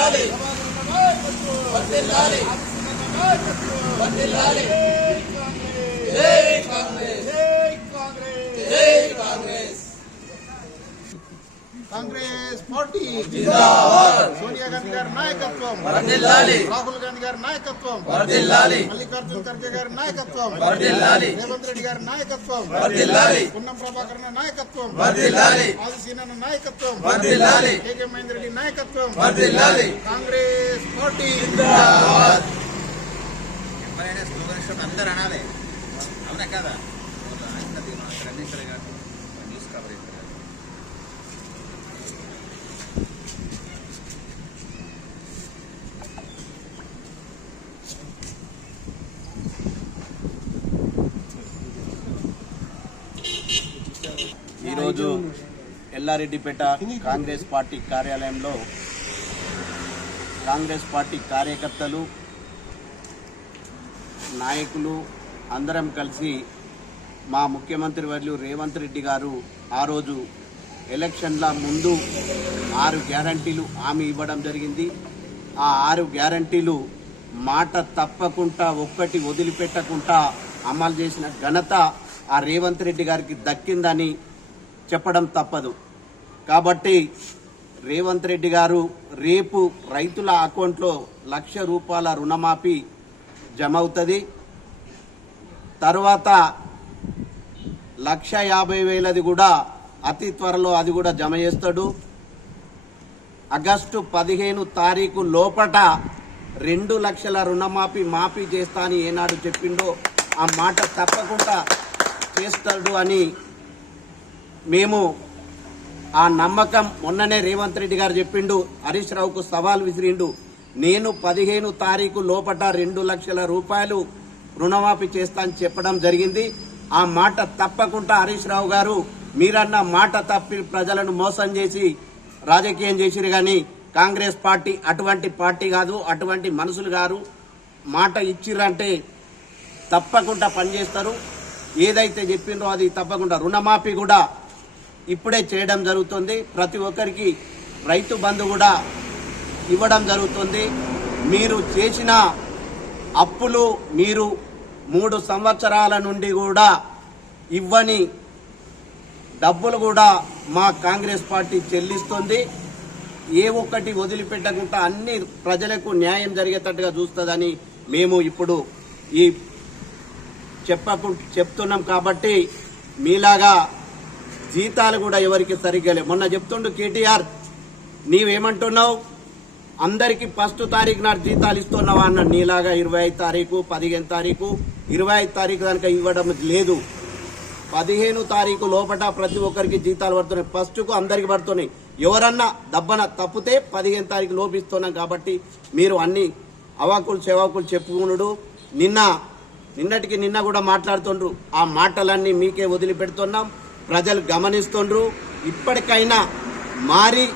వర్ధిల్లాలి వర్ధిల్లాలి వర్ధిల్లాలి జై కాంగ్రెస్. జై కాంగ్రెస్. Congress party. జిందాబాద్. సోనియా గాంధీ గారి నాయకత్వం. వర్ధిల్లాలి రాహుల్ గారి నాయకత్వం. వర్ధిల్లాలి మల్లికార్జున ఖర్గే గారి నాయకత్వం. వర్ధిల్లాలి రేవంత్ రెడ్డి గారి నాయకత్వం. వర్ధిల్లాలి పున్నం ప్రభాకర్ నాయకత్వం. వర్ధిల్లాలి ఆదిశీన నాయకత్వం. వర్ధిల్లాలి కేకే మహేందర్ రెడ్డి నాయకత్వం. వర్ధిల్లాలి కాంగ్రెస్ పార్టీ. జిందాబాద్. ఎవరైనా స్లోగన్ షాట్ అందరు అనాలి. అవునా కదా? రమేష్ గారు ఈరోజు ఎల్లారెడ్డిపేట కాంగ్రెస్ పార్టీ కార్యాలయంలో కాంగ్రెస్ పార్టీ కార్యకర్తలు నాయకులు అందరం కలిసి మా ముఖ్యమంత్రి వర్యులు రేవంత్ రెడ్డి గారు ఆ రోజు ఎలక్షన్ల ముందు ఆరు గ్యారంటీలు హామీ ఇవ్వడం జరిగింది. ఆ ఆరు గ్యారంటీలు మాట తప్పకుండా ఒక్కటి వదిలిపెట్టకుండా అమలు చేసిన ఘనత ఆ రేవంత్ రెడ్డి గారికి దక్కిందని చెప్పడం తప్పదు. కాబట్టి రేవంత్ రెడ్డి గారు రేపు రైతుల అకౌంట్లో లక్ష రూపాయల రుణమాఫీ జమ అవుతుంది తర్వాత లక్ష యాభై వేలది కూడా అతి త్వరలో అది కూడా జమ చేస్తాడు. ఆగస్టు పదిహేను తారీఖు లోపట రెండు లక్షల రుణమాఫీ మాఫీ చేస్తా అని ఏనాడు చెప్పిండో ఆ మాట తప్పకుండా చేస్తాడు అని మేము ఆ నమ్మకం మొన్ననే రేవంత్ రెడ్డి గారు చెప్పిండు హరీష్ రావుకు సవాల్ విసిరిండు. నేను పదిహేను తారీఖు లోపట రెండు లక్షల రూపాయలు రుణమాఫీ చేస్తా అని చెప్పడం జరిగింది. ఆ మాట తప్పకుండా హరీష్ రావు గారు మీరన్న మాట తప్పి ప్రజలను మోసం చేసి రాజకీయం చేసిరు కానీ కాంగ్రెస్ పార్టీ అటువంటి పార్టీ కాదు అటువంటి మనుషులు గారు మాట ఇచ్చిరంటే తప్పకుండా పనిచేస్తారు. ఏదైతే చెప్పిండ్రో అది తప్పకుండా రుణమాఫీ కూడా ఇప్పుడే చేయడం జరుగుతుంది. ప్రతి ఒక్కరికి రైతు బంధు కూడా ఇవ్వడం జరుగుతుంది. మీరు చేసిన అప్పులు మీరు మూడు సంవత్సరాల నుండి కూడా ఇవ్వని డబ్బులు కూడా మా కాంగ్రెస్ పార్టీ చెల్లిస్తుంది. ఏ ఒక్కటి వదిలిపెట్టకుండా అన్ని ప్రజలకు న్యాయం జరిగేటట్టుగా చూస్తుందని మేము ఇప్పుడు ఈ చెప్పకు చెప్తున్నాం కాబట్టి మీలాగా జీతాలు కూడా ఎవరికి సరిగ్గా లేవు. మొన్న చెప్తుండు కేటీఆర్ నీవేమంటున్నావు? అందరికి ఫస్ట్ తారీఖు నాడు జీతాలు ఇస్తున్నావా? అన్న నీలాగా ఇరవై ఐదు తారీఖు పదిహేను తారీఖు ఇరవై ఐదు తారీఖు కనుక ఇవ్వడం లేదు. పదిహేను తారీఖు లోపట ప్రతి ఒక్కరికి జీతాలు పడుతున్నాయి. ఫస్ట్కు అందరికి పడుతున్నాయి. ఎవరన్నా దబ్బన తప్పితే పదిహేను తారీఖు లోపిస్తున్నాం కాబట్టి మీరు అన్ని అవాకులు చెవాకులు చెప్పుకునుడు. నిన్న నిన్నటికి నిన్న కూడా మాట్లాడుతుండ్రు. ఆ మాటలన్నీ మీకే వదిలిపెడుతున్నాం. ప్రజలు గమనిస్తుండ్రు. ఇప్పటికైనా మారి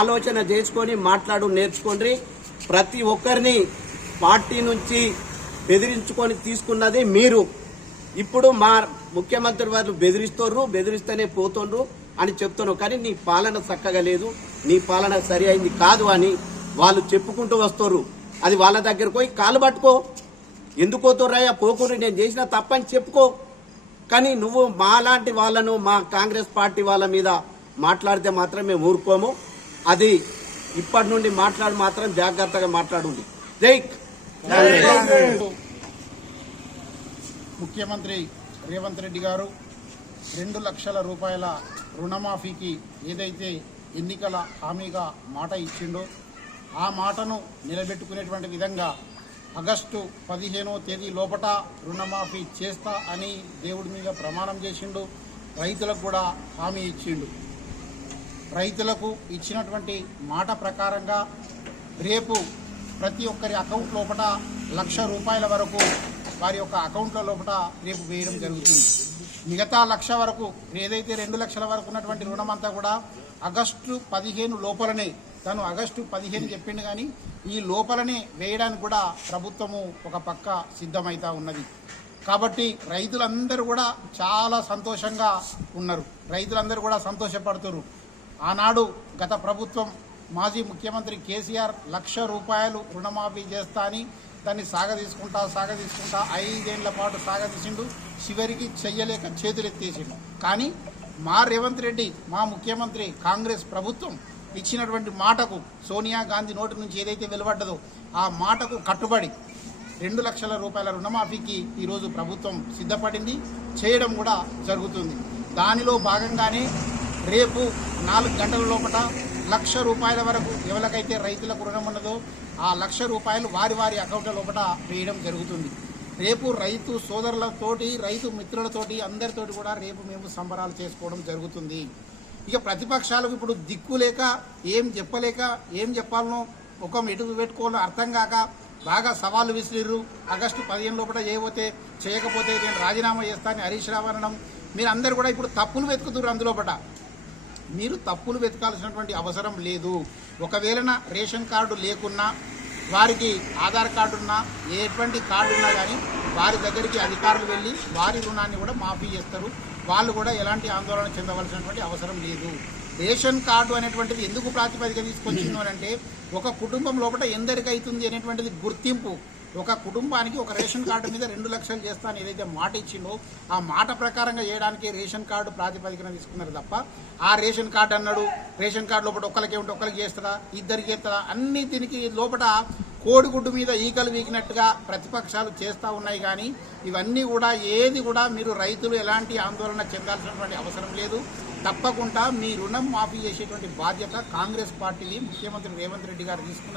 ఆలోచన చేసుకొని మాట్లాడు నేర్చుకోండి. ప్రతి ఒక్కరిని పార్టీ నుంచి బెదిరించుకొని తీసుకున్నది మీరు. ఇప్పుడు మా ముఖ్యమంత్రి వారు బెదిరిస్తున్నారు బెదిరిస్తేనే పోతుండ్రు అని చెప్తున్నారు. కానీ నీ పాలన చక్కగా లేదు. నీ పాలన సరి అయింది కాదు అని వాళ్ళు చెప్పుకుంటూ వస్తారు అది వాళ్ళ దగ్గర పోయి కాలు పట్టుకో. ఎందుకు పోతుర్రయ్యా పోకూరి నేను చేసిన తప్పని చెప్పుకో. కానీ నువ్వు మాలాంటి వాళ్ళను మా కాంగ్రెస్ పార్టీ వాళ్ళ మీద మాట్లాడితే మాత్రం మేము ఊరుకోము. అది ఇప్పటి నుండి మాట్లాడి మాత్రం జాగ్రత్తగా మాట్లాడుంది జై కాంగ్రెస్. ముఖ్యమంత్రి రేవంత్ రెడ్డి గారు రెండు లక్షల రూపాయల రుణమాఫీకి ఏదైతే ఎన్నికల హామీగా మాట ఇచ్చిండో ఆ మాటను నిలబెట్టుకునేటువంటి విధంగా ఆగస్టు పదిహేనో తేదీ లోపట రుణమాఫీ చేస్తా అని దేవుడి మీద ప్రమాణం చేసిండు. రైతులకు కూడా హామీ ఇచ్చిండు. రైతులకు ఇచ్చినటువంటి మాట ప్రకారంగా రేపు ప్రతి ఒక్కరి అకౌంట్ లోపల లక్ష రూపాయల వరకు వారి యొక్క అకౌంట్ల లోపల రేపు వేయడం జరుగుతుంది. మిగతా లక్ష వరకు ఏదైతే రెండు లక్షల వరకు ఉన్నటువంటి రుణం అంతా కూడా ఆగస్టు పదిహేను లోపలనే తను ఆగస్టు పదిహేను చెప్పిండు కానీ ఈ లోపలనే వేయడానికి కూడా ప్రభుత్వము ఒక పక్క సిద్ధమైతా ఉన్నది. కాబట్టి రైతులందరూ కూడా చాలా సంతోషంగా ఉన్నారు. రైతులందరూ కూడా సంతోషపడుతున్నారు ఆనాడు గత ప్రభుత్వం మాజీ ముఖ్యమంత్రి కేసీఆర్ లక్ష రూపాయలు రుణమాఫీ చేస్తా అని దాన్ని సాగదీసుకుంటా సాగదీసుకుంటా ఐదేళ్ళ పాటు సాగదీసిండు. చివరికి చెయ్యలేక చేతులెత్తేసిండు. కానీ మా రేవంత్ రెడ్డి మా ముఖ్యమంత్రి కాంగ్రెస్ ప్రభుత్వం ఇచ్చినటువంటి మాటకు సోనియా గాంధీ నోటి నుంచి ఏదైతే వెలువడ్డదో ఆ మాటకు కట్టుబడి రెండు లక్షల రూపాయల రుణమాఫీకి ఈరోజు ప్రభుత్వం సిద్ధపడింది. చేయడం కూడా జరుగుతుంది. దానిలో భాగంగానే రేపు నాలుగు గంటల లోపల లక్ష రూపాయల వరకు ఎవరికైతే రైతులకు రుణం ఉన్నదో ఆ లక్ష రూపాయలు వారి వారి అకౌంట్ల లోపల వేయడం జరుగుతుంది. రేపు రైతు సోదరులతోటి రైతు మిత్రులతోటి అందరితోటి కూడా రేపు మేము సంబరాలు చేసుకోవడం జరుగుతుంది. ఇక ప్రతిపక్షాలకు ఇప్పుడు దిక్కు లేక ఏం చెప్పలేక ఏం చెప్పాలనో ముఖం ఎటు పెట్టుకోవాలో అర్థం కాక బాగా సవాళ్ళు విసిరిర్రు. ఆగస్టు పదిహేను లోపల చేయబోతే చేయకపోతే నేను రాజీనామా చేస్తానని హరీష్ రావు అనడం. మీరు అందరు కూడా ఇప్పుడు తప్పులు వెతుకుతున్నారు అందులోపట మీరు తప్పులు వెతకాల్సినటువంటి అవసరం లేదు. ఒకవేళ రేషన్ కార్డు లేకున్నా వారికి ఆధార్ కార్డు ఉన్నా ఎటువంటి కార్డు ఉన్నా కానీ వారి దగ్గరికి అధికారులు వెళ్ళి వారి రుణాన్ని కూడా మాఫీ చేస్తారు. వాళ్ళు కూడా ఎలాంటి ఆందోళన చెందవలసినటువంటి అవసరం లేదు. రేషన్ కార్డు అనేటువంటిది ఎందుకు ప్రాతిపదిక తీసుకొచ్చింది అని అంటే ఒక కుటుంబం లోపల ఎందరికి అవుతుంది అనేటువంటిది గుర్తింపు. ఒక కుటుంబానికి ఒక రేషన్ కార్డు మీద రెండు లక్షలు చేస్తాను ఏదైతే మాట ఇచ్చిందో ఆ మాట ప్రకారంగా చేయడానికి రేషన్ కార్డు ప్రాతిపదికన తీసుకున్నారు తప్ప ఆ రేషన్ కార్డు అన్నాడు రేషన్ కార్డు లోపల ఒక్కరికి ఉంటే ఒక్కరికి చేస్తారా ఇద్దరికి చేస్తారా అన్ని దీనికి లోపల కోడిగుడ్డు మీద ఈకలు వీకినట్టుగా ప్రతిపక్షాలు చేస్తూ ఉన్నాయి కానీ ఇవన్నీ కూడా ఏది కూడా మీరు రైతులు ఎలాంటి ఆందోళన చెందాల్సినటువంటి అవసరం లేదు. తప్పకుండా మీ రుణం మాఫీ చేసేటువంటి బాధ్యత కాంగ్రెస్ పార్టీని ముఖ్యమంత్రి రేవంత్ రెడ్డి గారు తీసుకున్నారు.